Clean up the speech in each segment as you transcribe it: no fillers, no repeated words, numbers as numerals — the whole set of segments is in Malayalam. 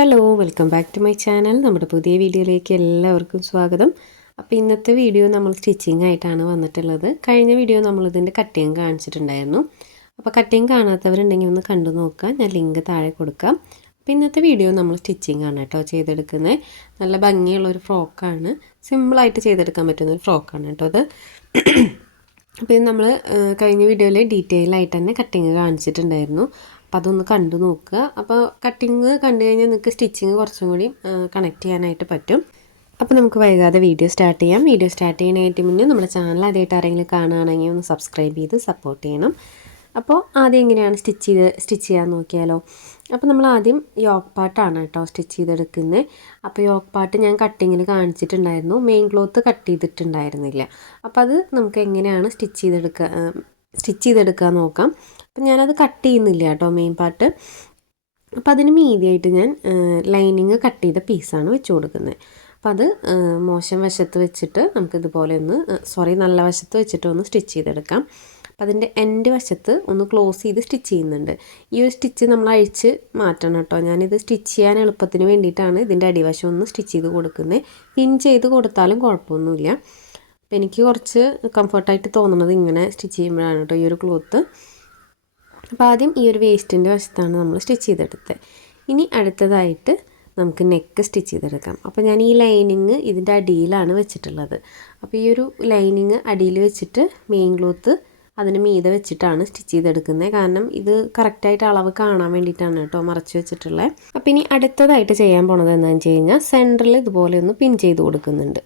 Hello welcome back to my channel. നമ്മുടെ പുതിയ വീഡിയോയിലേക്ക് എല്ലാവർക്കും സ്വാഗതം. അപ്പോൾ ഇന്നത്തെ വീഡിയോ നമ്മൾ സ്റ്റിച്ചിങ് ആയിട്ടാണ് വന്നിട്ടുള്ളത്. കഴിഞ്ഞ വീഡിയോ നമ്മളിതിൻ്റെ കട്ടിങ് കാണിച്ചിട്ടുണ്ടായിരുന്നു. അപ്പോൾ കട്ടിങ് കാണാത്തവരുണ്ടെങ്കിൽ ഒന്ന് കണ്ടു നോക്കാം, ഞാൻ ലിങ്ക് താഴെ കൊടുക്കാം. അപ്പോൾ ഇന്നത്തെ വീഡിയോ നമ്മൾ സ്റ്റിച്ചിങ് ആണ് കേട്ടോ ചെയ്തെടുക്കുന്നത്. നല്ല ഭംഗിയുള്ളൊരു ഫ്രോക്കാണ്, സിമ്പിളായിട്ട് ചെയ്തെടുക്കാൻ പറ്റുന്നൊരു ഫ്രോക്കാണ് കേട്ടോ അത്. അപ്പോൾ ഇത് നമ്മൾ കഴിഞ്ഞ വീഡിയോയിൽ ഡീറ്റെയിൽ ആയിട്ട് തന്നെ കട്ടിങ് കാണിച്ചിട്ടുണ്ടായിരുന്നു. അപ്പോൾ അതൊന്ന് കണ്ടു നോക്കുക. അപ്പോൾ കട്ടിങ് കണ്ടു കഴിഞ്ഞാൽ നിങ്ങൾക്ക് സ്റ്റിച്ചിങ് കുറച്ചും കൂടി കണക്ട് ചെയ്യാനായിട്ട് പറ്റും. അപ്പോൾ നമുക്ക് വൈകാതെ വീഡിയോ സ്റ്റാർട്ട് ചെയ്യാം. വീഡിയോ സ്റ്റാർട്ട് ചെയ്യാനായിട്ട് മുന്നേ നമ്മുടെ ചാനൽ ആദ്യമായിട്ട് ആരെങ്കിലും കാണുകയാണെങ്കിൽ ഒന്ന് സബ്സ്ക്രൈബ് ചെയ്ത് സപ്പോർട്ട് ചെയ്യണം. അപ്പോൾ ആദ്യം എങ്ങനെയാണ് സ്റ്റിച്ച് ചെയ്യാൻ നോക്കിയാലോ. അപ്പോൾ നമ്മൾ ആദ്യം യോക്ക് പാർട്ടാണ് കേട്ടോ സ്റ്റിച്ച് ചെയ്തെടുക്കുന്നത്. അപ്പോൾ യോക്ക് പാർട്ട് ഞാൻ കട്ടിങ്ങിൽ കാണിച്ചിട്ടുണ്ടായിരുന്നു, മെയിൻ ക്ലോത്ത് കട്ട് ചെയ്തിട്ടുണ്ടായിരുന്നില്ല. അപ്പോൾ അത് നമുക്ക് എങ്ങനെയാണ് സ്റ്റിച്ച് ചെയ്തെടുക്കാൻ നോക്കാം. അപ്പം ഞാനത് കട്ട് ചെയ്യുന്നില്ല കേട്ടോ മെയിൻ പാർട്ട്. അപ്പോൾ അതിന് മീതിയായിട്ട് ഞാൻ ലൈനിങ് കട്ട് ചെയ്ത പീസാണ് വെച്ച് കൊടുക്കുന്നത്. അപ്പോൾ അത് മോശം വശത്ത് വെച്ചിട്ട് നമുക്കിതുപോലെ നല്ല വശത്ത് വെച്ചിട്ട് ഒന്ന് സ്റ്റിച്ച് ചെയ്തെടുക്കാം. അപ്പം അതിൻ്റെ എൻഡ് വശത്ത് ഒന്ന് ക്ലോസ് ചെയ്ത് സ്റ്റിച്ച് ചെയ്യുന്നുണ്ട്. ഈ ഒരു സ്റ്റിച്ച് നമ്മൾ അഴിച്ച് മാറ്റണം കേട്ടോ. ഞാനിത് സ്റ്റിച്ച് ചെയ്യാൻ എളുപ്പത്തിന് വേണ്ടിയിട്ടാണ് ഇതിൻ്റെ അടിവശം ഒന്ന് സ്റ്റിച്ച് ചെയ്ത് കൊടുക്കുന്നത്. പിൻ ചെയ്ത് കൊടുത്താലും കുഴപ്പമൊന്നുമില്ല. അപ്പോൾ എനിക്ക് കുറച്ച് കംഫർട്ടായിട്ട് തോന്നുന്നത് ഇങ്ങനെ സ്റ്റിച്ച് ചെയ്യുമ്പോഴാണ് കേട്ടോ ഈ ഒരു ക്ലോത്ത്. അപ്പോൾ ആദ്യം ഈ ഒരു വേസ്റ്റിൻ്റെ വശത്താണ് നമ്മൾ സ്റ്റിച്ച് ചെയ്തെടുത്തത്. ഇനി അടുത്തതായിട്ട് നമുക്ക് നെക്ക് സ്റ്റിച്ച് ചെയ്തെടുക്കാം. അപ്പോൾ ഞാൻ ഈ ലൈനിങ് ഇതിൻ്റെ അടിയിലാണ് വെച്ചിട്ടുള്ളത്. അപ്പോൾ ഈ ഒരു ലൈനിങ് അടിയിൽ വെച്ചിട്ട് മെയിൻ ക്ലോത്ത് അതിന് മീതെ വെച്ചിട്ടാണ് സ്റ്റിച്ച് ചെയ്തെടുക്കുന്നത്. കാരണം ഇത് കറക്റ്റായിട്ട് അളവ് കാണാൻ വേണ്ടിയിട്ടാണ് കേട്ടോ മറച്ച് വെച്ചിട്ടുള്ളത്. അപ്പോൾ ഇനി അടുത്തതായിട്ട് ചെയ്യാൻ പോണത് എന്താണെന്ന് വെച്ച് കഴിഞ്ഞാൽ സെൻറ്ററിൽ ഇതുപോലെ ഒന്ന് പിൻ ചെയ്ത് കൊടുക്കുന്നുണ്ട്.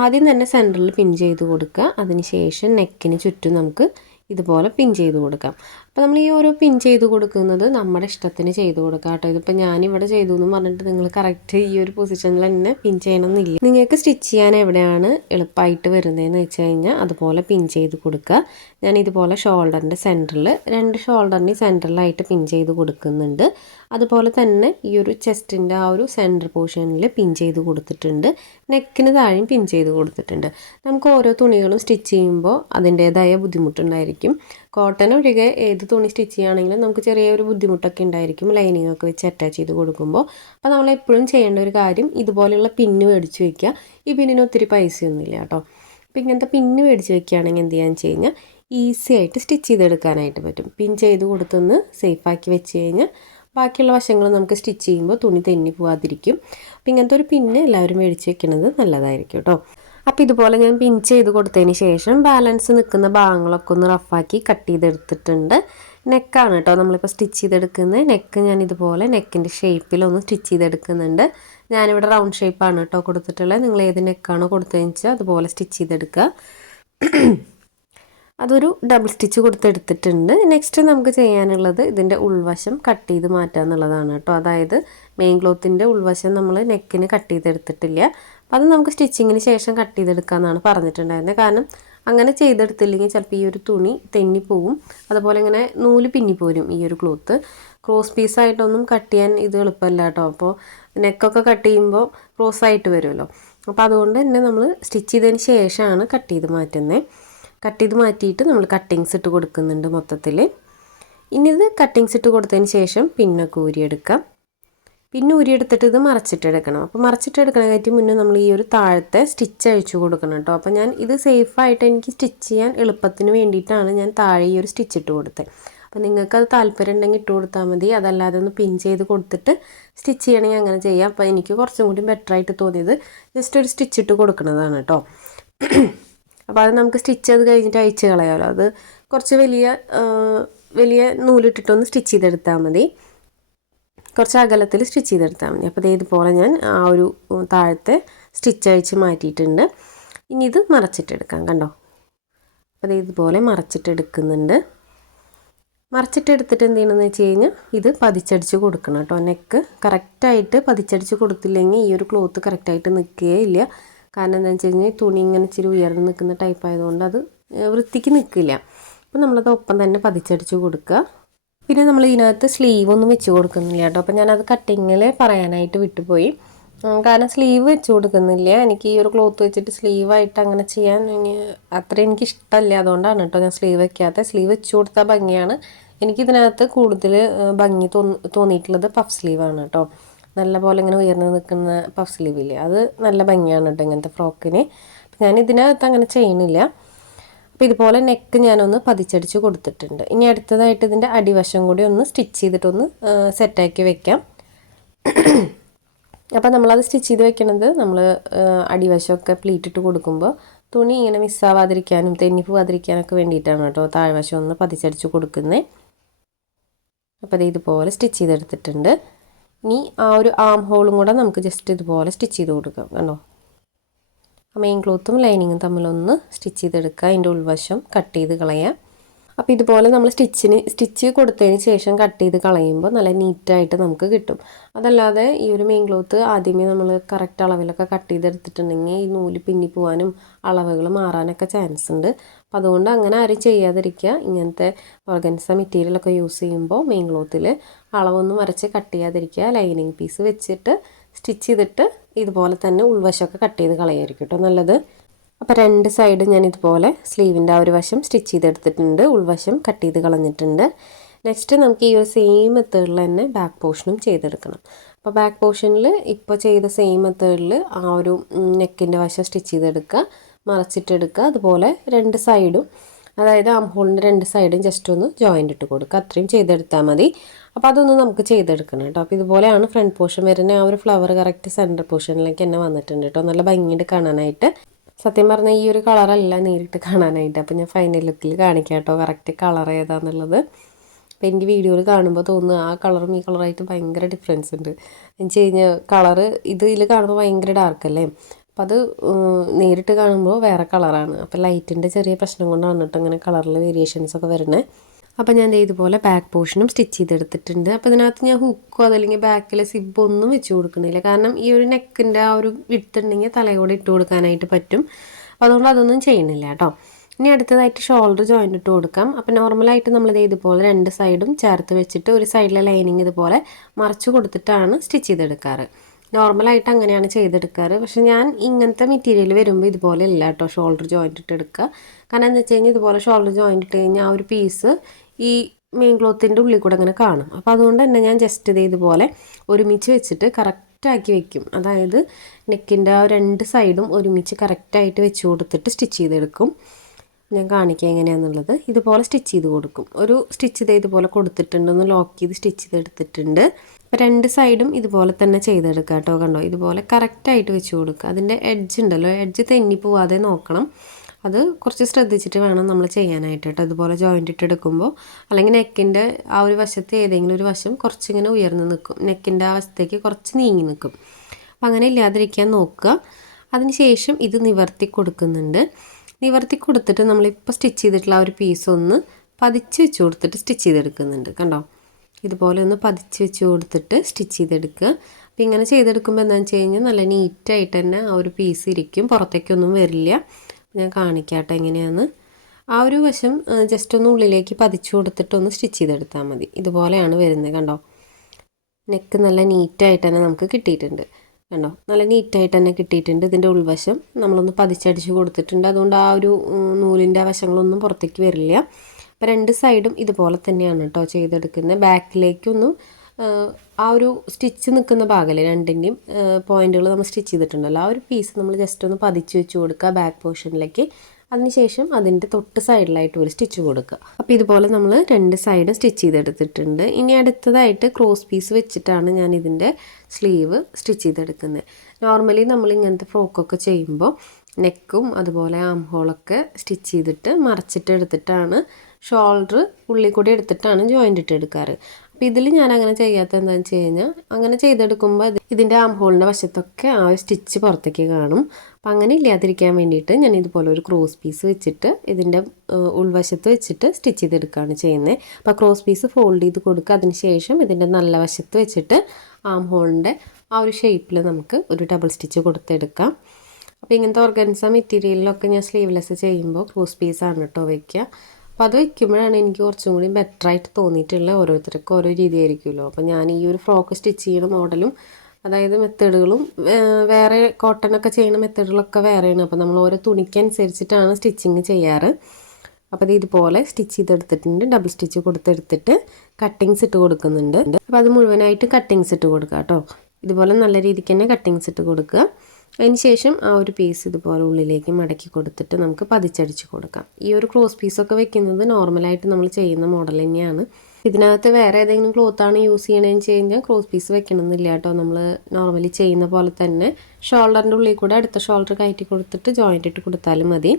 ആദ്യം തന്നെ സെൻറ്ററിൽ പിൻ ചെയ്ത് കൊടുക്കുക. അതിന് ശേഷം നെക്കിന് ചുറ്റും നമുക്ക് ഇതുപോലെ പിൻ ചെയ്ത് കൊടുക്കാം. അപ്പോൾ നമ്മൾ ഈ ഓരോ പിൻ ചെയ്ത് കൊടുക്കുന്നത് നമ്മുടെ ഇഷ്ടത്തിന് ചെയ്ത് കൊടുക്കാം കേട്ടോ. ഇതിപ്പോൾ ഞാനിവിടെ ചെയ്തു എന്ന് പറഞ്ഞിട്ട് നിങ്ങൾ കറക്റ്റ് ഈ ഒരു പൊസിഷനിൽ തന്നെ പിൻ ചെയ്യണമെന്നില്ല. നിങ്ങൾക്ക് സ്റ്റിച്ച് ചെയ്യാൻ എവിടെയാണ് എളുപ്പമായിട്ട് വരുന്നതെന്ന് വെച്ച് കഴിഞ്ഞാൽ അതുപോലെ പിൻ ചെയ്ത് കൊടുക്കുക. ഞാൻ ഇതുപോലെ ഷോൾഡറിൻ്റെ സെൻറ്ററിൽ, രണ്ട് ഷോൾഡറിൻ്റെ സെൻറ്ററിലായിട്ട് പിൻ ചെയ്ത് കൊടുക്കുന്നുണ്ട്. അതുപോലെ തന്നെ ഈ ഒരു ചെസ്റ്റിൻ്റെ ആ ഒരു സെൻറ്റർ പോർഷനിൽ പിൻ ചെയ്ത് കൊടുത്തിട്ടുണ്ട്. നെക്കിന് താഴെയും പിൻ ചെയ്ത് കൊടുത്തിട്ടുണ്ട്. നമുക്ക് ഓരോ തുണികളും സ്റ്റിച്ച് ചെയ്യുമ്പോൾ അതിൻ്റേതായ ബുദ്ധിമുട്ടുണ്ടായിരിക്കും. കോട്ടൺ ഒഴികെ ഏത് തുണി സ്റ്റിച്ച് ചെയ്യുകയാണെങ്കിലും നമുക്ക് ചെറിയൊരു ബുദ്ധിമുട്ടൊക്കെ ഉണ്ടായിരിക്കും ലൈനിങ് ഒക്കെ വെച്ച് അറ്റാച്ച് ചെയ്ത് കൊടുക്കുമ്പോൾ. അപ്പോൾ നമ്മൾ എപ്പോഴും ചെയ്യേണ്ട ഒരു കാര്യം ഇതുപോലെയുള്ള പിന്ന് മേടിച്ച് വയ്ക്കുക. ഈ പിന്നിന് ഒത്തിരി പൈസയൊന്നുമില്ല കേട്ടോ. അപ്പോൾ ഇങ്ങനത്തെ പിന്ന് മേടിച്ച് വയ്ക്കുകയാണെങ്കിൽ എന്ത് ചെയ്യാന്ന് വെച്ച് കഴിഞ്ഞാൽ ഈസി ആയിട്ട് സ്റ്റിച്ച് ചെയ്തെടുക്കാനായിട്ട് പറ്റും. പിൻ ചെയ്ത് കൊടുത്തൊന്ന് സേഫാക്കി വെച്ച് കഴിഞ്ഞാൽ ബാക്കിയുള്ള വശങ്ങൾ നമുക്ക് സ്റ്റിച്ച് ചെയ്യുമ്പോൾ തുണി തെന്നി പോവാതിരിക്കും. അപ്പോൾ ഇങ്ങനത്തെ ഒരു പിന്ന് എല്ലാവരും മേടിച്ച് വെക്കുന്നത് നല്ലതായിരിക്കും കേട്ടോ. അപ്പോൾ ഇതുപോലെ ഞാൻ പിൻ ചെയ്ത് കൊടുത്തതിന് ശേഷം ബാലൻസ് നിൽക്കുന്ന ഭാഗങ്ങളൊക്കെ ഒന്ന് റഫാക്കി കട്ട് ചെയ്തെടുത്തിട്ടുണ്ട്. നെക്കാണ് കേട്ടോ നമ്മളിപ്പോൾ സ്റ്റിച്ച് ചെയ്തെടുക്കുന്നത്. നെക്ക് ഞാൻ ഇതുപോലെ നെക്കിൻ്റെ ഷേപ്പിലൊന്ന് സ്റ്റിച്ച് ചെയ്തെടുക്കുന്നുണ്ട്. ഞാനിവിടെ റൗണ്ട് ഷേപ്പാണ് കേട്ടോ കൊടുത്തിട്ടുള്ളത്. നിങ്ങൾ ഏത് നെക്കാണോ കൊടുത്തതെന്ന് വെച്ചാൽ അതുപോലെ സ്റ്റിച്ച് ചെയ്തെടുക്കുക. അതൊരു ഡബിൾ സ്റ്റിച്ച് കൊടുത്തെടുത്തിട്ടുണ്ട്. നെക്സ്റ്റ് നമുക്ക് ചെയ്യാനുള്ളത് ഇതിൻ്റെ ഉൾവശം കട്ട് ചെയ്ത് മാറ്റുക എന്നുള്ളതാണ് കേട്ടോ. അതായത് മെയിൻ ക്ലോത്തിൻ്റെ ഉൾവശം നമ്മൾ നെക്കിന് കട്ട് ചെയ്തെടുത്തിട്ടില്ല. അപ്പോൾ അത് നമുക്ക് സ്റ്റിച്ചിങ്ങിന് ശേഷം കട്ട് ചെയ്തെടുക്കാമെന്നാണ് പറഞ്ഞിട്ടുണ്ടായിരുന്നത്. കാരണം അങ്ങനെ ചെയ്തെടുത്തില്ലെങ്കിൽ ചിലപ്പോൾ ഈ ഒരു തുണി തെന്നിപ്പോവും. അതുപോലെ ഇങ്ങനെ നൂല് പിന്നിപ്പോരും ഈ ഒരു ക്ലോത്ത്. ക്രോസ് പീസായിട്ടൊന്നും കട്ട് ചെയ്യാൻ ഇത് എളുപ്പമല്ല കേട്ടോ. അപ്പോൾ നെക്കൊക്കെ കട്ട് ചെയ്യുമ്പോൾ ക്രോസ് ആയിട്ട് വരുമല്ലോ. അപ്പോൾ അതുകൊണ്ട് തന്നെ നമ്മൾ സ്റ്റിച്ച് ചെയ്തതിന് ശേഷമാണ് കട്ട് ചെയ്ത് മാറ്റുന്നത്. കട്ട് ചെയ്ത് മാറ്റിയിട്ട് നമ്മൾ കട്ടിങ്സ് ഇട്ട് കൊടുക്കുന്നുണ്ട് മൊത്തത്തിൽ. ഇനി ഇത് കട്ടിങ്സ് ഇട്ട് കൊടുത്തതിന് ശേഷം പിന്നൊക്കെ ഊരിയെടുക്കാം. പിന്നെ ഊരിയെടുത്തിട്ട് ഇത് മറച്ചിട്ടെടുക്കണം. അപ്പോൾ മറച്ചിട്ടെടുക്കണതിനായിട്ട് മുന്നേ നമ്മൾ ഈ ഒരു താഴത്തെ സ്റ്റിച്ച് അഴിച്ചു കൊടുക്കണം കേട്ടോ. അപ്പോൾ ഞാൻ ഇത് സേഫായിട്ട് എനിക്ക് സ്റ്റിച്ച് ചെയ്യാൻ എളുപ്പത്തിന് വേണ്ടിയിട്ടാണ് ഞാൻ താഴെ ഈ ഒരു സ്റ്റിച്ച് ഇട്ട് കൊടുത്തത്. അപ്പോൾ നിങ്ങൾക്കത് താല്പര്യം ഉണ്ടെങ്കിൽ ഇട്ട് കൊടുത്താൽ മതി. അതല്ലാതെ ഒന്ന് പിൻ ചെയ്ത് കൊടുത്തിട്ട് സ്റ്റിച്ച് ചെയ്യണമെങ്കിൽ അങ്ങനെ ചെയ്യാം. അപ്പോൾ എനിക്ക് കുറച്ചും കൂടി ബെറ്ററായിട്ട് തോന്നിയത് ജസ്റ്റ് ഒരു സ്റ്റിച്ച് ഇട്ട് കൊടുക്കുന്നതാണ് കേട്ടോ. അപ്പോൾ അത് നമുക്ക് സ്റ്റിച്ച് ചെയ്ത് കഴിഞ്ഞിട്ട് അയച്ച് കളയാമല്ലോ. അത് കുറച്ച് വലിയ നൂലിട്ടിട്ടൊന്ന് സ്റ്റിച്ച് ചെയ്തെടുത്താൽ മതി. കുറച്ച് അകലത്തിൽ സ്റ്റിച്ച് ചെയ്തെടുത്താൽ മതി. അപ്പോൾ ഇതുപോലെ ഞാൻ ആ ഒരു താഴത്തെ സ്റ്റിച്ച് അഴിച്ച് മാറ്റിയിട്ടുണ്ട്. ഇനി ഇത് മറച്ചിട്ടെടുക്കാം. കണ്ടോ. അപ്പോൾ ഇതുപോലെ മറച്ചിട്ടെടുക്കുന്നുണ്ട്. മറച്ചിട്ടെടുത്തിട്ട് എന്ത് ചെയ്യണമെന്ന് വെച്ച് കഴിഞ്ഞാൽ ഇത് പതിച്ചടിച്ച് കൊടുക്കണം കേട്ടോ. നെക്ക് കറക്റ്റായിട്ട് പതിച്ചടിച്ച് കൊടുത്തില്ലെങ്കിൽ ഈ ഒരു ക്ലോത്ത് കറക്റ്റായിട്ട് നിൽക്കുകയില്ല. കാരണം എന്താണെന്ന് വെച്ച് കഴിഞ്ഞാൽ തുണി ഇങ്ങനെ ഇച്ചിരി ഉയർന്ന് നിൽക്കുന്ന ടൈപ്പ് ആയതുകൊണ്ട് അത് വൃത്തിക്ക് നിൽക്കില്ല. അപ്പോൾ നമ്മളത് ഒപ്പം തന്നെ പതിച്ചടിച്ച് കൊടുക്കുക. പിന്നെ നമ്മൾ ഇതിനകത്ത് സ്ലീവ് ഒന്നും വെച്ച് കൊടുക്കുന്നില്ല കേട്ടോ. അപ്പോൾ ഞാനത് കട്ടിങ്ങിൽ പറയാനായിട്ട് വിട്ടുപോയി. കാരണം സ്ലീവ് വെച്ച് കൊടുക്കുന്നില്ല. എനിക്ക് ഈ ഒരു ക്ലോത്ത് വെച്ചിട്ട് സ്ലീവായിട്ട് അങ്ങനെ ചെയ്യാൻ അത്ര എനിക്ക് ഇഷ്ടമല്ല. അതുകൊണ്ടാണ് കേട്ടോ ഞാൻ സ്ലീവ് വെക്കാത്തത്. സ്ലീവ് വെച്ച് കൊടുത്താൽ ഭംഗിയാണ്. എനിക്കിതിനകത്ത് കൂടുതൽ ഭംഗി തോന്നിയിട്ടുള്ളത് പഫ് സ്ലീവാണ് കേട്ടോ. നല്ലപോലെ ഇങ്ങനെ ഉയർന്ന് നിൽക്കുന്ന പഫ് സ്ലീവില്ലേ, അത് നല്ല ഭംഗിയാണ് കേട്ടോ ഇങ്ങനത്തെ ഫ്രോക്കിന്. ഞാൻ ഇതിനകത്ത് അങ്ങനെ ചെയ്യണില്ല. അപ്പോൾ ഇതുപോലെ നെക്ക് ഞാനൊന്ന് പതിച്ചടിച്ച് കൊടുത്തിട്ടുണ്ട്. ഇനി അടുത്തതായിട്ട് ഇതിൻ്റെ അടിവശം കൂടി ഒന്ന് സ്റ്റിച്ച് ചെയ്തിട്ടൊന്ന് സെറ്റാക്കി വെക്കാം. അപ്പോൾ നമ്മളത് സ്റ്റിച്ച് ചെയ്ത് വെക്കണത് നമ്മൾ അടിവശമൊക്കെ പ്ലീറ്റ് ഇട്ട് കൊടുക്കുമ്പോൾ തുണി ഇങ്ങനെ മിസ്സാവാതിരിക്കാനും തെന്നി പോവാതിരിക്കാനൊക്കെ വേണ്ടിയിട്ടാണ് കേട്ടോ താഴ്വശം ഒന്ന് പതിച്ചടിച്ച് കൊടുക്കുന്നത്. അപ്പോൾ അത് ഇതുപോലെ സ്റ്റിച്ച് ചെയ്തെടുത്തിട്ടുണ്ട്. ഇനി ആ ഒരു ആം ഹോളും കൂടെ നമുക്ക് ജസ്റ്റ് ഇതുപോലെ സ്റ്റിച്ച് ചെയ്ത് കൊടുക്കാം. കണ്ടോ, മെയിൻ ക്ലോത്തും ലൈനിങ്ങും തമ്മിലൊന്ന് സ്റ്റിച്ച് ചെയ്തെടുക്കുക. അതിൻ്റെ ഉൾവശം കട്ട് ചെയ്ത് കളയാം. അപ്പോൾ ഇതുപോലെ നമ്മൾ സ്റ്റിച്ച് കൊടുത്തതിന് ശേഷം കട്ട് ചെയ്ത് കളയുമ്പോൾ നല്ല നീറ്റായിട്ട് നമുക്ക് കിട്ടും. അതല്ലാതെ ഈ ഒരു മെയിൻ ക്ലോത്ത് ആദ്യമേ നമ്മൾ കറക്റ്റ് അളവിലൊക്കെ കട്ട് ചെയ്തെടുത്തിട്ടുണ്ടെങ്കിൽ ഈ നൂല് പിന്നി പോകാനും അളവുകൾ മാറാനൊക്കെ ചാൻസ് ഉണ്ട്. അപ്പോൾ അതുകൊണ്ട് അങ്ങനെ ആരും ചെയ്യാതിരിക്കുക. ഇങ്ങനത്തെ ഓർഗൻസ മെറ്റീരിയലൊക്കെ യൂസ് ചെയ്യുമ്പോൾ മെയിൻ ക്ലോത്തിൽ അളവൊന്നും വരച്ച് കട്ട് ചെയ്യാതിരിക്കുക. ലൈനിങ് പീസ് വെച്ചിട്ട് സ്റ്റിച്ച് ചെയ്തിട്ട് ഇതുപോലെ തന്നെ ഉൾവശമൊക്കെ കട്ട് ചെയ്ത് കളയായിരിക്കും കേട്ടോ നല്ലത്. അപ്പോൾ രണ്ട് സൈഡും ഞാൻ ഇതുപോലെ സ്ലീവിൻ്റെ ആ ഒരു വശം സ്റ്റിച്ച് ചെയ്തെടുത്തിട്ടുണ്ട്, ഉൾവശം കട്ട് ചെയ്ത് കളഞ്ഞിട്ടുണ്ട്. നെക്സ്റ്റ് നമുക്ക് ഈ ഒരു സെയിം മെത്തേഡിൽ തന്നെ ബാക്ക് പോർഷനും ചെയ്തെടുക്കണം. അപ്പോൾ ബാക്ക് പോർഷനിൽ ഇപ്പോൾ ചെയ്ത സെയിം മെത്തേഡിൽ ആ ഒരു നെക്കിൻ്റെ വശം സ്റ്റിച്ച് ചെയ്തെടുക്കുക, മറച്ചിട്ടെടുക്കുക. അതുപോലെ രണ്ട് സൈഡും, അതായത് ആം ഹോളിൻ്റെ രണ്ട് സൈഡും ജസ്റ്റ് ഒന്ന് ജോയിൻ്റ് ഇട്ട് കൊടുക്കുക. അത്രയും ചെയ്തെടുത്താൽ മതി. അപ്പോൾ അതൊന്ന് നമുക്ക് ചെയ്തെടുക്കണം കേട്ടോ. അപ്പോൾ ഇതുപോലെയാണ് ഫ്രണ്ട് പോർഷൻ വരുന്നത്. ആ ഒരു ഫ്ലവർ കറക്റ്റ് സെൻറ്റർ പോർഷനിലേക്ക് തന്നെ വന്നിട്ടുണ്ട് കേട്ടോ. നല്ല ഭംഗിയുണ്ട് കാണാനായിട്ട്. സത്യം പറഞ്ഞാൽ ഈ ഒരു കളറല്ല നേരിട്ട് കാണാനായിട്ട്. അപ്പോൾ ഞാൻ ഫൈനൽ ലുക്കിൽ കാണിക്കാം കേട്ടോ കറക്റ്റ് കളർ ഏതാണെന്നുള്ളത്. അപ്പോൾ എനിക്ക് വീഡിയോയിൽ കാണുമ്പോൾ തോന്നുന്നു ആ കളറും ഈ കളറായിട്ട് ഭയങ്കര ഡിഫറൻസ് ഉണ്ട്. എന്ന് വെച്ച് കഴിഞ്ഞാൽ കളറ് ഇതിൽ കാണുമ്പോൾ ഭയങ്കര ഡാർക്കല്ലേ, അപ്പം അത് നേരിട്ട് കാണുമ്പോൾ വേറെ കളറാണ്. അപ്പോൾ ലൈറ്റിൻ്റെ ചെറിയ പ്രശ്നം കൊണ്ടാണ് കേട്ടോ ഇങ്ങനെ കളറിൽ വേരിയേഷൻസൊക്കെ വരുന്നത്. അപ്പോൾ ഞാൻ ഇതുപോലെ ബാക്ക് പോർഷനും സ്റ്റിച്ച് ചെയ്തെടുത്തിട്ടുണ്ട്. അപ്പോൾ ഇതിനകത്ത് ഞാൻ ഹുക്കോ അതല്ലെങ്കിൽ ബാക്കിലെ സിബ് ഒന്നും വെച്ച് കൊടുക്കുന്നില്ല. കാരണം ഈ ഒരു നെക്കിൻ്റെ ആ ഒരു വിട്ടുണ്ടെങ്കിൽ തലയോടെ ഇട്ട് കൊടുക്കാനായിട്ട് പറ്റും. അപ്പോൾ അതുകൊണ്ട് അതൊന്നും ചെയ്യുന്നില്ല കേട്ടോ. ഇനി അടുത്തതായിട്ട് ഷോൾഡർ ജോയിൻ്റ് ഇട്ട് കൊടുക്കാം. അപ്പോൾ നോർമലായിട്ട് നമ്മളിത് ഇതുപോലെ രണ്ട് സൈഡും ചേർത്ത് വെച്ചിട്ട് ഒരു സൈഡിലെ ലൈനിങ് ഇതുപോലെ മറച്ച് കൊടുത്തിട്ടാണ് സ്റ്റിച്ച് ചെയ്തെടുക്കാറ്. നോർമലായിട്ട് അങ്ങനെയാണ് ചെയ്തെടുക്കാറ്. പക്ഷെ ഞാൻ ഇങ്ങനത്തെ മെറ്റീരിയൽ വരുമ്പോൾ ഇതുപോലെ ഇല്ല കേട്ടോ ഷോൾഡർ ജോയിൻ്റ് ഇട്ട് എടുക്കുക. കാരണം എന്താ വെച്ച് കഴിഞ്ഞാൽ ഇതുപോലെ ഷോൾഡർ ജോയിൻ്റ് ഇട്ട് കഴിഞ്ഞാൽ ആ ഒരു പീസ് ഈ മെയിൻ ക്ലോത്തിൻ്റെ ഉള്ളിൽ കൂടെ അങ്ങനെ കാണും. അപ്പോൾ അതുകൊണ്ട് തന്നെ ഞാൻ ജസ്റ്റ് ഇതുപോലെ ഒരുമിച്ച് വെച്ചിട്ട് കറക്റ്റാക്കി വെക്കും. അതായത് നെക്കിൻ്റെ ആ രണ്ട് സൈഡും ഒരുമിച്ച് കറക്റ്റായിട്ട് വെച്ച് കൊടുത്തിട്ട് സ്റ്റിച്ച് ചെയ്തെടുക്കും. ഞാൻ കാണിക്കാം എങ്ങനെയാണെന്നുള്ളത്. ഇതുപോലെ സ്റ്റിച്ച് ചെയ്ത് കൊടുക്കും. ഒരു സ്റ്റിച്ച് ഇതുപോലെ കൊടുത്തിട്ടുണ്ട്, ഒന്ന് ലോക്ക് ചെയ്ത് സ്റ്റിച്ച് ചെയ്തെടുത്തിട്ടുണ്ട്. അപ്പോൾ രണ്ട് സൈഡും ഇതുപോലെ തന്നെ ചെയ്തെടുക്കുക കേട്ടോ. കണ്ടോ, ഇതുപോലെ കറക്റ്റായിട്ട് വെച്ച് കൊടുക്കുക. അതിൻ്റെ എഡ്ജ് ഉണ്ടല്ലോ, എഡ്ജ് തെന്നി പോവാതെ നോക്കണം. അത് കുറച്ച് ശ്രദ്ധിച്ചിട്ട് വേണം നമ്മൾ ചെയ്യാനായിട്ട് കേട്ടോ. ഇതുപോലെ ജോയിൻ്റ് ഇട്ടെടുക്കുമ്പോൾ അല്ലെങ്കിൽ നെക്കിൻ്റെ ആ ഒരു വശത്ത് ഏതെങ്കിലും ഒരു വശം കുറച്ചിങ്ങനെ ഉയർന്ന് നിൽക്കും, നെക്കിൻ്റെ ആ വശത്തേക്ക് കുറച്ച് നീങ്ങി നിൽക്കും. അപ്പം അങ്ങനെ ഇല്ലാതിരിക്കാൻ നോക്കുക. അതിന് ശേഷം ഇത് നിവർത്തി കൊടുക്കുന്നുണ്ട്. നിവർത്തി കൊടുത്തിട്ട് നമ്മളിപ്പോൾ സ്റ്റിച്ച് ചെയ്തിട്ടുള്ള ആ ഒരു പീസ് ഒന്ന് പതിച്ച് വെച്ച് കൊടുത്തിട്ട് സ്റ്റിച്ച് ചെയ്തെടുക്കുന്നുണ്ട്. കണ്ടോ, ഇതുപോലെ ഒന്ന് പതിച്ച് വെച്ച് കൊടുത്തിട്ട് സ്റ്റിച്ച് ചെയ്തെടുക്കുക. അപ്പോൾ ഇങ്ങനെ ചെയ്തെടുക്കുമ്പോൾ എന്താണെന്ന് വെച്ച് കഴിഞ്ഞാൽ നല്ല നീറ്റായിട്ട് തന്നെ ആ ഒരു പീസ് ഇരിക്കും, പുറത്തേക്കൊന്നും വരില്ല. ഞാൻ കാണിക്കാം കേട്ടോ എങ്ങനെയാണ്. ആ ഒരു വശം ജസ്റ്റ് ഒന്ന് ഉള്ളിലേക്ക് പതിച്ചു കൊടുത്തിട്ടൊന്ന് സ്റ്റിച്ച് ചെയ്തെടുത്താൽ മതി. ഇതുപോലെയാണ് വരുന്നത്. കണ്ടോ, നെക്ക് നല്ല നീറ്റായിട്ട് തന്നെ നമുക്ക് കിട്ടിയിട്ടുണ്ട്. കണ്ടോ, നല്ല നീറ്റായിട്ട് തന്നെ കിട്ടിയിട്ടുണ്ട്. ഇതിൻ്റെ ഉൾവശം നമ്മളൊന്ന് പതിച്ചടിച്ച് കൊടുത്തിട്ടുണ്ട്. അതുകൊണ്ട് ആ ഒരു നൂലിൻ്റെ വശങ്ങളൊന്നും പുറത്തേക്ക് വരില്ല. അപ്പോൾ രണ്ട് സൈഡും ഇതുപോലെ തന്നെയാണ് കേട്ടോ ചെയ്തെടുക്കുന്നത്. ബാക്കിലേക്കൊന്നും ആ ഒരു സ്റ്റിച്ച് നിൽക്കുന്ന ഭാഗമല്ലേ രണ്ടിൻ്റെയും പോയിൻറ്റുകൾ നമ്മൾ സ്റ്റിച്ച് ചെയ്തിട്ടുണ്ടല്ലോ, ആ ഒരു പീസ് നമ്മൾ ജസ്റ്റ് ഒന്ന് പതിച്ച് വെച്ച് കൊടുക്കുക ബാക്ക് പോർഷനിലേക്ക്. അതിനുശേഷം അതിൻ്റെ തൊട്ട് സൈഡിലായിട്ട് ഒരു സ്റ്റിച്ച് കൊടുക്കുക. അപ്പോൾ ഇതുപോലെ നമ്മൾ രണ്ട് സൈഡും സ്റ്റിച്ച് ചെയ്തെടുത്തിട്ടുണ്ട്. ഇനി അടുത്തതായിട്ട് ക്രോസ് പീസ് വെച്ചിട്ടാണ് ഞാൻ ഇതിൻ്റെ സ്ലീവ് സ്റ്റിച്ച് ചെയ്തെടുക്കുന്നത്. നോർമലി നമ്മൾ ഇങ്ങനത്തെ ഫ്രോക്കൊക്കെ ചെയ്യുമ്പോൾ നെക്കും അതുപോലെ ആം ഹോളൊക്കെ സ്റ്റിച്ച് ചെയ്തിട്ട് മറച്ചിട്ട് എടുത്തിട്ടാണ് ഷോൾഡർ ഉള്ളിൽ കൂടി എടുത്തിട്ടാണ് ജോയിൻ്റ് ഇട്ട് എടുക്കാറ്. അപ്പോൾ ഇതിൽ ഞാൻ അങ്ങനെ ചെയ്യാത്ത എന്താണെന്ന് വെച്ച് കഴിഞ്ഞാൽ അങ്ങനെ ചെയ്തെടുക്കുമ്പോൾ ഇതിൻ്റെ ആം ഹോളിൻ്റെ വശത്തൊക്കെ ആ ഒരു സ്റ്റിച്ച് പുറത്തേക്ക് കാണും. അപ്പോൾ അങ്ങനെ ഇല്ലാതിരിക്കാൻ വേണ്ടിയിട്ട് ഞാൻ ഇതുപോലെ ഒരു ക്രോസ് പീസ് വെച്ചിട്ട് ഇതിൻ്റെ ഉൾവശത്ത് വെച്ചിട്ട് സ്റ്റിച്ച് ചെയ്തെടുക്കുകയാണ് ചെയ്യുന്നത്. അപ്പോൾ ക്രോസ് പീസ് ഫോൾഡ് ചെയ്ത് കൊടുക്കുക. അതിന് ശേഷം ഇതിൻ്റെ നല്ല വശത്ത് വെച്ചിട്ട് ആം ഹോളിൻ്റെ ആ ഒരു ഷേപ്പിൽ നമുക്ക് ഒരു ഡബിൾ സ്റ്റിച്ച് കൊടുത്തെടുക്കാം. അപ്പോൾ ഇങ്ങനത്തെ ഓർഗൻസ മെറ്റീരിയലിലൊക്കെ ഞാൻ സ്ലീവ്ലെസ് ചെയ്യുമ്പോൾ ക്രോസ് പീസാണ് കേട്ടോ വയ്ക്കുക. അപ്പോൾ അത് വയ്ക്കുമ്പോഴാണ് എനിക്ക് കുറച്ചും കൂടി ബെറ്ററായിട്ട് തോന്നിയിട്ടുള്ള. ഓരോരുത്തർക്കും ഓരോ രീതിയായിരിക്കുമല്ലോ. അപ്പോൾ ഞാൻ ഈ ഒരു ഫ്രോക്ക് സ്റ്റിച്ച് ചെയ്യുന്ന മോഡലും അതായത് മെത്തേഡുകളും വേറെ കോട്ടനൊക്കെ ചെയ്യുന്ന മെത്തേഡുകളൊക്കെ വേറെയാണ്. അപ്പോൾ നമ്മൾ ഓരോ തുണിക്കനുസരിച്ചിട്ടാണ് സ്റ്റിച്ചിങ് ചെയ്യാറ്. അപ്പോൾ അത് ഇതുപോലെ സ്റ്റിച്ച് ചെയ്തെടുത്തിട്ടുണ്ട്. ഡബിൾ സ്റ്റിച്ച് കൊടുത്തെടുത്തിട്ട് കട്ടിങ്സ് ഇട്ട് കൊടുക്കുന്നുണ്ട്. അപ്പോൾ അത് മുഴുവനായിട്ട് കട്ടിങ്സ് ഇട്ട് കൊടുക്കുക കേട്ടോ. ഇതുപോലെ നല്ല രീതിക്ക് തന്നെ കട്ടിങ്സ് ഇട്ട് കൊടുക്കുക. അതിന് ശേഷം ആ ഒരു പീസ് ഇതുപോലെ ഉള്ളിലേക്ക് മടക്കി കൊടുത്തിട്ട് നമുക്ക് പതിച്ചടിച്ച് കൊടുക്കാം. ഈ ഒരു ക്രോസ് പീസൊക്കെ വെക്കുന്നത് നോർമലായിട്ട് നമ്മൾ ചെയ്യുന്ന മോഡൽ തന്നെയാണ്. ഇതിനകത്ത് വേറെ ഏതെങ്കിലും ക്ലോത്താണ് യൂസ് ചെയ്യണമെന്ന് വെച്ച് കഴിഞ്ഞാൽ ക്രോസ് പീസ് വെക്കണമെന്നില്ല കേട്ടോ. നമ്മൾ നോർമലി ചെയ്യുന്ന പോലെ തന്നെ ഷോൾഡറിൻ്റെ ഉള്ളിൽ കൂടെ അടുത്ത ഷോൾഡർ കയറ്റി കൊടുത്തിട്ട് ജോയിൻ്റ് ഇട്ട് കൊടുത്താലും മതി.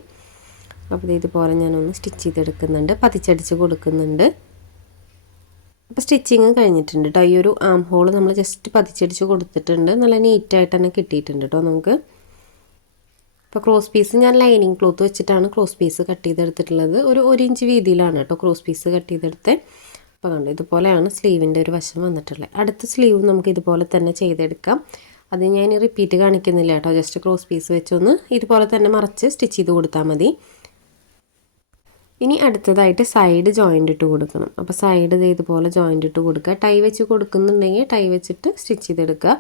അപ്പോൾ ഇതുപോലെ ഞാനൊന്ന് സ്റ്റിച്ച് ചെയ്തെടുക്കുന്നുണ്ട്, പതിച്ചടിച്ച് കൊടുക്കുന്നുണ്ട്. അപ്പോൾ സ്റ്റിച്ചിങ് കഴിഞ്ഞിട്ടുണ്ട് കേട്ടോ. ഈ ഒരു ആം ഹോൾ നമ്മൾ ജസ്റ്റ് പതിച്ചടിച്ച് കൊടുത്തിട്ടുണ്ട്. നല്ല നീറ്റായിട്ട് തന്നെ കിട്ടിയിട്ടുണ്ട് കേട്ടോ നമുക്ക്. അപ്പോൾ ക്രോസ് പീസ് ഞാൻ ലൈനിങ് ക്ലോത്ത് വെച്ചിട്ടാണ് ക്രോസ് പീസ് കട്ട് ചെയ്തെടുത്തിട്ടുള്ളത്. ഒരു 1 ഇഞ്ച് വീതിയിലാണ് കേട്ടോ ക്രോസ് പീസ് കട്ട് ചെയ്തെടുത്തത്. അപ്പോൾ കണ്ടു, ഇതുപോലെയാണ് സ്ലീവിൻ്റെ ഒരു വശം വന്നിട്ടുള്ളത്. അടുത്ത സ്ലീവ് നമുക്ക് ഇതുപോലെ തന്നെ ചെയ്തെടുക്കാം. അത് ഞാൻ റിപ്പീറ്റ് കാണിക്കുന്നില്ല കേട്ടോ. ജസ്റ്റ് ക്രോസ് പീസ് വെച്ചൊന്ന് ഇതുപോലെ തന്നെ മറച്ച് സ്റ്റിച്ച് ചെയ്ത് കൊടുത്താൽ മതി. ഇനി അടുത്തതായിട്ട് സൈഡ് ജോയിൻ്റ് ഇട്ട് കൊടുക്കണം. അപ്പോൾ സൈഡ് ഇതുപോലെ ജോയിൻ്റ് ഇട്ട് കൊടുക്കുക. ടൈ വെച്ച് കൊടുക്കുന്നുണ്ടെങ്കിൽ ടൈ വെച്ചിട്ട് സ്റ്റിച്ച് ചെയ്തെടുക്കുക.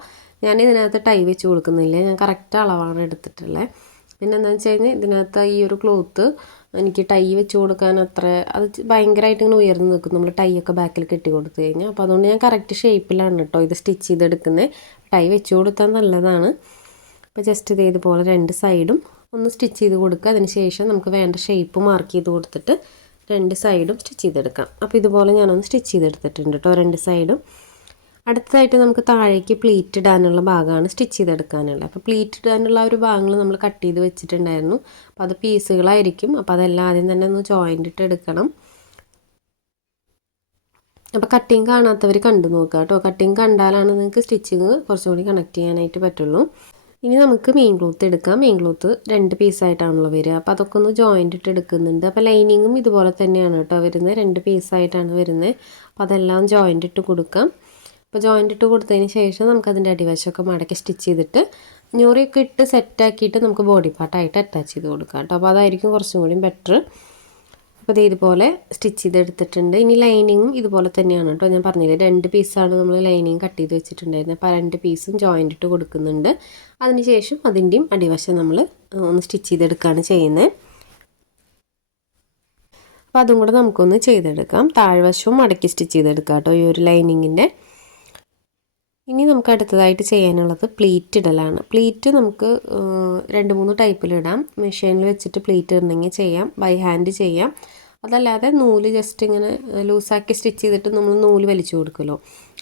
ഞാൻ ഇതിനകത്ത് ടൈ വെച്ച് കൊടുക്കുന്നില്ല, ഞാൻ കറക്റ്റ് അളവാണ് എടുത്തിട്ടുള്ളത്. പിന്നെ എന്താണെന്ന് വെച്ച് കഴിഞ്ഞാൽ ഇതിനകത്ത് ഈ ഒരു ക്ലോത്ത് എനിക്ക് ടൈ വെച്ച് കൊടുക്കാൻ അത്ര അത് ഭയങ്കരമായിട്ട് ഇങ്ങനെ ഉയർന്ന് നിൽക്കും നമ്മൾ ടൈ ഒക്കെ ബാക്കിൽ കെട്ടി കൊടുത്തു കഴിഞ്ഞാൽ. അപ്പോൾ അതുകൊണ്ട് ഞാൻ കറക്റ്റ് ഷേപ്പിലാണ് കേട്ടോ ഇത് സ്റ്റിച്ച് ചെയ്തെടുക്കുന്നത്. ടൈ വെച്ച് കൊടുത്താൽ നല്ലതാണ്. അപ്പോൾ ജസ്റ്റ് ഇതുപോലെ 2 സൈഡും ഒന്ന് സ്റ്റിച്ച് ചെയ്ത് കൊടുക്കുക. അതിന് ശേഷം നമുക്ക് വേണ്ട ഷേപ്പ് മാർക്ക് ചെയ്ത് കൊടുത്തിട്ട് 2 സൈഡും സ്റ്റിച്ച് ചെയ്തെടുക്കാം. അപ്പോൾ ഇതുപോലെ ഞാനൊന്ന് സ്റ്റിച്ച് ചെയ്തെടുത്തിട്ടുണ്ട് കേട്ടോ 2 സൈഡും. അടുത്തതായിട്ട് നമുക്ക് താഴേക്ക് പ്ലീറ്റ് ഇടാനുള്ള ഭാഗമാണ് സ്റ്റിച്ച് ചെയ്തെടുക്കാനുള്ളത്. അപ്പോൾ പ്ലീറ്റ് ഇടാനുള്ള ഒരു ഭാഗങ്ങൾ നമ്മൾ കട്ട് ചെയ്ത് വെച്ചിട്ടുണ്ടായിരുന്നു. അപ്പോൾ അത് പീസുകളായിരിക്കും. അപ്പോൾ അതെല്ലാം ആദ്യം തന്നെ ഒന്ന് ജോയിൻ്റ് ഇട്ട് എടുക്കണം. അപ്പോൾ കട്ടിങ് കാണാത്തവർ കണ്ടു നോക്കുക കേട്ടോ. കട്ടിങ് കണ്ടാലാണ് നിങ്ങൾക്ക് സ്റ്റിച്ചിങ് കുറച്ചും കൂടി കണക്ട് ചെയ്യാനായിട്ട് പറ്റുള്ളൂ. ഇനി നമുക്ക് മെയിൻ ക്ലോത്ത് എടുക്കാം. മെയിൻ ക്ലോത്ത് 2 പീസായിട്ടാണല്ലോ വരിക. അപ്പോൾ അതൊക്കെ ഒന്ന് ജോയിൻ്റ് ഇട്ട് എടുക്കുന്നുണ്ട്. അപ്പോൾ ലൈനിങ്ങും ഇതുപോലെ തന്നെയാണ് കേട്ടോ വരുന്നത്, 2 പീസായിട്ടാണ് വരുന്നത്. അപ്പോൾ അതെല്ലാം ജോയിൻ്റ് ഇട്ട് കൊടുക്കാം. അപ്പോൾ ജോയിൻ്റ് ഇട്ട് കൊടുത്തതിന് ശേഷം നമുക്കതിൻ്റെ അടിവശമൊക്കെ മടക്കി സ്റ്റിച്ച് ചെയ്തിട്ട് ഞൊറിയൊക്കെ ഇട്ട് സെറ്റാക്കിയിട്ട് നമുക്ക് ബോഡി പാർട്ടായിട്ട് അറ്റാച്ച് ചെയ്ത് കൊടുക്കാം കേട്ടോ. അപ്പോൾ അതായിരിക്കും കുറച്ചും കൂടി ബെറ്റർ. അപ്പോൾ ഇതുപോലെ സ്റ്റിച്ച് ചെയ്തെടുത്തിട്ടുണ്ട്. ഇനി ലൈനിങ്ങും ഇതുപോലെ തന്നെയാണ് കേട്ടോ. ഞാൻ പറഞ്ഞില്ലേ 2 പീസാണ് നമ്മൾ ലൈനിങ് കട്ട് ചെയ്ത് വെച്ചിട്ടുണ്ടായിരുന്നത്. അപ്പോൾ 2 പീസും ജോയിൻ്റ് ഇട്ട് കൊടുക്കുന്നുണ്ട്. അതിനുശേഷം അതിൻ്റെയും അടിവശം നമ്മൾ ഒന്ന് സ്റ്റിച്ച് ചെയ്തെടുക്കുകയാണ് ചെയ്യുന്നത്. അപ്പോൾ അതും കൂടെ നമുക്കൊന്ന് ചെയ്തെടുക്കാം. താഴ്വശവും മടക്കി സ്റ്റിച്ച് ചെയ്തെടുക്കാം കേട്ടോ ഈ ഒരു ലൈനിങ്ങിൻ്റെ. ഇനി നമുക്ക് അടുത്തതായിട്ട് ചെയ്യാനുള്ളത് പ്ലീറ്റ് ഇടലാണ്. പ്ലീറ്റ് നമുക്ക് 2-3 ടൈപ്പിലിടാം. മെഷീനിൽ വെച്ചിട്ട് പ്ലീറ്റ് ഇടണമെങ്കിൽ ചെയ്യാം, ബൈ ഹാൻഡ് ചെയ്യാം. അതല്ലാതെ നൂല് ജസ്റ്റ് ഇങ്ങനെ ലൂസാക്കി സ്റ്റിച്ച് ചെയ്തിട്ട് നമ്മൾ നൂല് വലിച്ചു കൊടുക്കുമല്ലോ,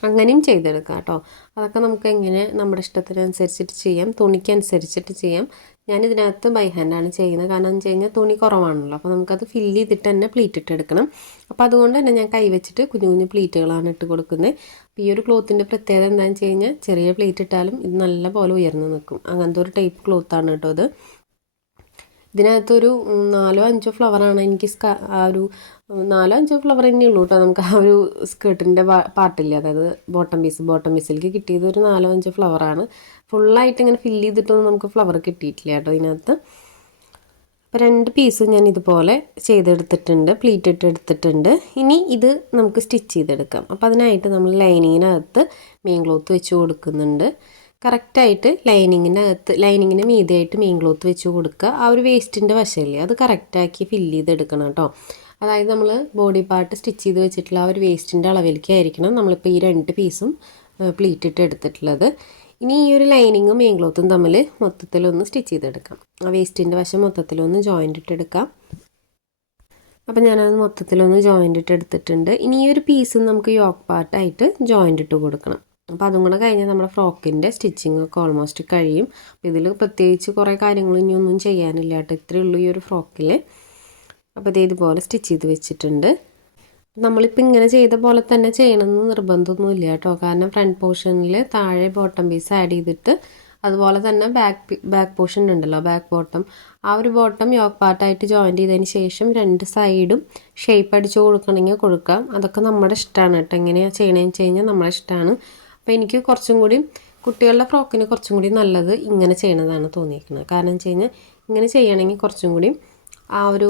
അങ്ങനെയും ചെയ്തെടുക്കാം കേട്ടോ. അതൊക്കെ നമുക്ക് എങ്ങനെ നമ്മുടെ ഇഷ്ടത്തിനനുസരിച്ചിട്ട് ചെയ്യാം, തുണിക്കനുസരിച്ചിട്ട് ചെയ്യാം. ഞാനിതിനകത്ത് ബൈ ഹാൻഡാണ് ചെയ്യുന്നത്. കാരണം എന്ന് വെച്ച് കഴിഞ്ഞാൽ തുണി കുറവാണല്ലോ. അപ്പോൾ നമുക്കത് ഫില്ല് ചെയ്തിട്ട് തന്നെ പ്ലീറ്റ് ഇട്ടെടുക്കണം. അപ്പോൾ അതുകൊണ്ട് തന്നെ ഞാൻ കൈ വെച്ചിട്ട് കുഞ്ഞു കുഞ്ഞു പ്ലീറ്റുകളാണ് ഇട്ട് കൊടുക്കുന്നത്. അപ്പോൾ ഈ ഒരു ക്ലോത്തിൻ്റെ പ്രത്യേകത എന്താണെന്ന് വെച്ച് കഴിഞ്ഞാൽ ചെറിയ പ്ലീറ്റ് ഇട്ടാലും ഇത് നല്ല പോലെ ഉയർന്നു നിൽക്കും. അങ്ങനത്തെ ഒരു ടൈപ്പ് ക്ലോത്താണ് കേട്ടോ ഇത്. ഇതിനകത്തൊരു 4-5 ഫ്ലവറാണ് എനിക്ക് ആ ഒരു 4-5 ഫ്ലവർ തന്നെ ഉള്ളൂ കേട്ടോ. നമുക്ക് ആ ഒരു സ്കേർട്ടിൻ്റെ പാർട്ടില്ലേ, അതായത് ബോട്ടം പീസിലേക്ക് കിട്ടിയത് ഒരു 4-5 ഫ്ലവറാണ്. ഫുള്ളായിട്ട് ഇങ്ങനെ ഫില്ല് ചെയ്തിട്ടൊന്നും നമുക്ക് ഫ്ലവർ കിട്ടിയിട്ടില്ല കേട്ടോ ഇതിനകത്ത്. അപ്പോൾ 2 പീസ് ഞാൻ ഇതുപോലെ ചെയ്തെടുത്തിട്ടുണ്ട്, പ്ലീറ്റ് ഇട്ട് എടുത്തിട്ടുണ്ട്. ഇനി ഇത് നമുക്ക് സ്റ്റിച്ച് ചെയ്തെടുക്കാം. അപ്പോൾ അതിനായിട്ട് നമ്മൾ ലൈനിങ്ങിനകത്ത് മെയിൻ ക്ലോത്ത് വെച്ച് കൊടുക്കുന്നുണ്ട്. കറക്റ്റായിട്ട് ലൈനിങ്ങിന് മീതിയായിട്ട് മെയിൻ ക്ലോത്ത് വെച്ച് കൊടുക്കുക. ആ ഒരു വേസ്റ്റിൻ്റെ വശമില്ലേ അത് കറക്റ്റാക്കി ഫില്ല് ചെയ്തെടുക്കണം കേട്ടോ. അതായത് നമ്മൾ ബോഡി പാർട്ട് സ്റ്റിച്ച് ചെയ്ത് വെച്ചിട്ടുള്ള ആ ഒരു വേസ്റ്റിൻ്റെ അളവിലേക്കായിരിക്കണം നമ്മളിപ്പോൾ ഈ 2 പീസും പ്ലീറ്റ് ഇട്ട് എടുത്തിട്ടുള്ളത്. ഇനി ഈ ഒരു ലൈനിങ്ങും മെയിൻ ക്ലോത്തും തമ്മിൽ മൊത്തത്തിലൊന്ന് സ്റ്റിച്ച് ചെയ്തെടുക്കാം. ആ വേസ്റ്റിൻ്റെ വശം മൊത്തത്തിലൊന്ന് ജോയിൻ്റ് ഇട്ടെടുക്കാം. അപ്പോൾ ഞാനത് മൊത്തത്തിലൊന്ന് ജോയിൻ്റ് ഇട്ട് എടുത്തിട്ടുണ്ട്. ഇനി ഈ ഒരു പീസ് നമുക്ക് യോക്ക് പാർട്ടായിട്ട് ജോയിൻ്റ് ഇട്ട് കൊടുക്കണം. അപ്പോൾ അതും കൂടെ കഴിഞ്ഞാൽ നമ്മുടെ ഫ്രോക്കിൻ്റെ സ്റ്റിച്ചിങ് ഒക്കെ ഓൾമോസ്റ്റ് കഴിയും. അപ്പോൾ ഇതിൽ പ്രത്യേകിച്ച് കുറേ കാര്യങ്ങൾ ഇനിയൊന്നും ചെയ്യാനില്ല കേട്ടോ. ഇത്രയേ ഉള്ളൂ ഈ ഒരു ഫ്രോക്കിൽ. അപ്പോൾ ഇതുപോലെ സ്റ്റിച്ച് ചെയ്ത് വെച്ചിട്ടുണ്ട്. നമ്മളിപ്പോൾ ഇങ്ങനെ ചെയ്ത പോലെ തന്നെ ചെയ്യണമെന്ന് നിർബന്ധമൊന്നുമില്ല കേട്ടോ. കാരണം ഫ്രണ്ട് പോർഷനിൽ താഴെ ബോട്ടം പീസ് ആഡ് ചെയ്തിട്ട് അതുപോലെ തന്നെ ബാക്ക് പോർഷൻ ഉണ്ടല്ലോ, ബാക്ക് ബോട്ടം, ആ ഒരു ബോട്ടം യോക്ക് പാർട്ടായിട്ട് ജോയിൻ്റ് ചെയ്തതിന് ശേഷം 2 സൈഡും ഷേപ്പ് അടിച്ച് കൊടുക്കണമെങ്കിൽ കൊടുക്കാം. അതൊക്കെ നമ്മുടെ ഇഷ്ടമാണ് കേട്ടോ. എങ്ങനെയാണ് ചെയ്യണമെന്ന് വെച്ച് കഴിഞ്ഞാൽ നമ്മുടെ ഇഷ്ടമാണ്. അപ്പോൾ എനിക്ക് കുറച്ചും കൂടി കുട്ടികളുടെ ഫ്രോക്കിന് കുറച്ചും കൂടി നല്ലത് ഇങ്ങനെ ചെയ്യണതാണ് തോന്നിയിരിക്കുന്നത്. കാരണം എന്ന് വെച്ച് കഴിഞ്ഞാൽ ഇങ്ങനെ ചെയ്യണമെങ്കിൽ കുറച്ചും കൂടി ആ ഒരു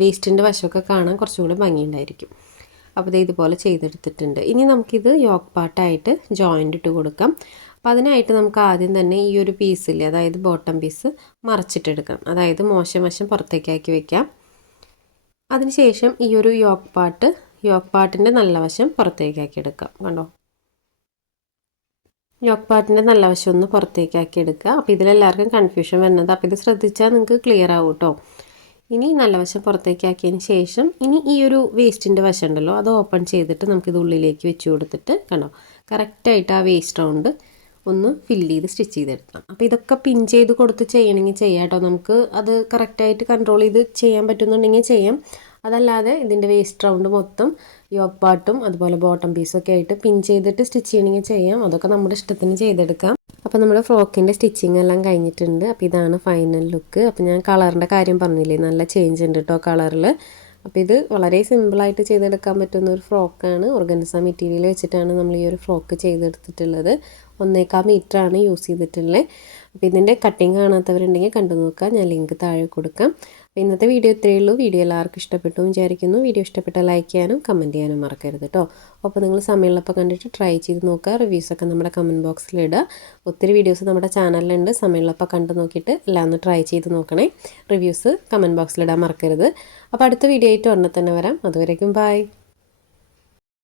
വേസ്റ്റിൻ്റെ വശമൊക്കെ കാണാൻ കുറച്ചും കൂടി ഭംഗിയുണ്ടായിരിക്കും. അപ്പോൾ ഇതുപോലെ ചെയ്തെടുത്തിട്ടുണ്ട്. ഇനി നമുക്കിത് യോക്ക് പാർട്ടായിട്ട് ജോയിൻ്റ് ഇട്ട് കൊടുക്കാം. അപ്പോൾ അതിനായിട്ട് നമുക്ക് ആദ്യം തന്നെ ഈ ഒരു പീസില്ലേ, അതായത് ബോട്ടം പീസ് മറച്ചിട്ടെടുക്കാം. അതായത് മോശം വശം പുറത്തേക്കാക്കി വെക്കാം. അതിനുശേഷം ഈ ഒരു യോക്ക് പാർട്ടിൻ്റെ നല്ല വശം പുറത്തേക്കാക്കി എടുക്കാം. കണ്ടോ, യോക്ക് പാർട്ടിൻ്റെ നല്ല വശം ഒന്ന് പുറത്തേക്കാക്കി എടുക്കുക. അപ്പോൾ ഇതിലെല്ലാവർക്കും കൺഫ്യൂഷൻ വരുന്നത്, അപ്പോൾ ഇത് ശ്രദ്ധിച്ചാൽ നിങ്ങൾക്ക് ക്ലിയർ ആവും കേട്ടോ. ഇനി നല്ല വശം പുറത്തേക്കാക്കിയതിന് ശേഷം ഇനി ഈ ഒരു വേസ്റ്റിൻ്റെ വശം ഉണ്ടല്ലോ അത് ഓപ്പൺ ചെയ്തിട്ട് നമുക്കിത് ഉള്ളിലേക്ക് വെച്ച് കൊടുത്തിട്ട് കണ്ടോ കറക്റ്റായിട്ട് ആ വേസ്റ്റ് റൗണ്ട് ഒന്ന് ഫില്ല് ചെയ്ത് സ്റ്റിച്ച് ചെയ്തെടുക്കാം. അപ്പോൾ ഇതൊക്കെ പിൻ ചെയ്ത് കൊടുത്ത് ചെയ്യണമെങ്കിൽ ചെയ്യാം കേട്ടോ. നമുക്ക് അത് കറക്റ്റായിട്ട് കൺട്രോൾ ചെയ്ത് ചെയ്യാൻ പറ്റുന്നുണ്ടെങ്കിൽ ചെയ്യാം. അതല്ലാതെ ഇതിൻ്റെ വേസ്റ്റ് റൗണ്ട് മൊത്തം യോക്ക് പാർട്ടും അതുപോലെ ബോട്ടം പീസൊക്കെ ആയിട്ട് പിൻ ചെയ്തിട്ട് സ്റ്റിച്ച് ചെയ്യണമെങ്കിൽ ചെയ്യാം. അതൊക്കെ നമ്മുടെ ഇഷ്ടത്തിന് ചെയ്തെടുക്കാം. അപ്പോൾ നമ്മുടെ ഫ്രോക്കിൻ്റെ സ്റ്റിച്ചിങ് എല്ലാം കഴിഞ്ഞിട്ടുണ്ട്. അപ്പോൾ ഇതാണ് ഫൈനൽ ലുക്ക്. അപ്പോൾ ഞാൻ കളറിൻ്റെ കാര്യം പറഞ്ഞില്ലേ, നല്ല ചേഞ്ച് ഉണ്ട് കേട്ടോ കളറിൽ. അപ്പോൾ ഇത് വളരെ സിമ്പിളായിട്ട് ചെയ്തെടുക്കാൻ പറ്റുന്ന ഒരു ഫ്രോക്കാണ്. ഓർഗൻസ മെറ്റീരിയൽ വെച്ചിട്ടാണ് നമ്മൾ ഈ ഒരു ഫ്രോക്ക് ചെയ്തെടുത്തിട്ടുള്ളത്. 1.25 മീറ്ററാണ് യൂസ് ചെയ്തിട്ടുള്ളത്. അപ്പോൾ ഇതിൻ്റെ കട്ടിങ് കാണാത്തവരുണ്ടെങ്കിൽ കണ്ടു നോക്കുക, ഞാൻ ലിങ്ക് താഴെ കൊടുക്കാം. അപ്പോൾ ഇന്നത്തെ വീഡിയോ ഇത്രയേ ഉള്ളൂ. വീഡിയോ എല്ലാവർക്കും ഇഷ്ടപ്പെട്ടു വിചാരിക്കുന്നു. വീഡിയോ ഇഷ്ടപ്പെട്ടാൽ ലൈക്ക് ചെയ്യാനും കമൻറ്റ് ചെയ്യാനും മറക്കരുത് കേട്ടോ. അപ്പോൾ നിങ്ങൾ സമയമുള്ളപ്പോൾ കണ്ടിട്ട് ട്രൈ ചെയ്ത് നോക്കുക. റിവ്യൂസൊക്കെ നമ്മുടെ കമൻറ്റ് ബോക്സിൽ ഇടുക. ഒത്തിരി വീഡിയോസ് നമ്മുടെ ചാനലിലുണ്ട്. സമയമുള്ളപ്പോൾ കണ്ടു നോക്കിയിട്ട് എല്ലാം ഒന്ന് ട്രൈ ചെയ്ത് നോക്കണേ. റിവ്യൂസ് കമൻറ്റ് ബോക്സിലിടാൻ മറക്കരുത്. അപ്പോൾ അടുത്ത വീഡിയോ ആയിട്ട് ഉടനെ തന്നെ വരാം. അതുവരേക്കും ബൈ.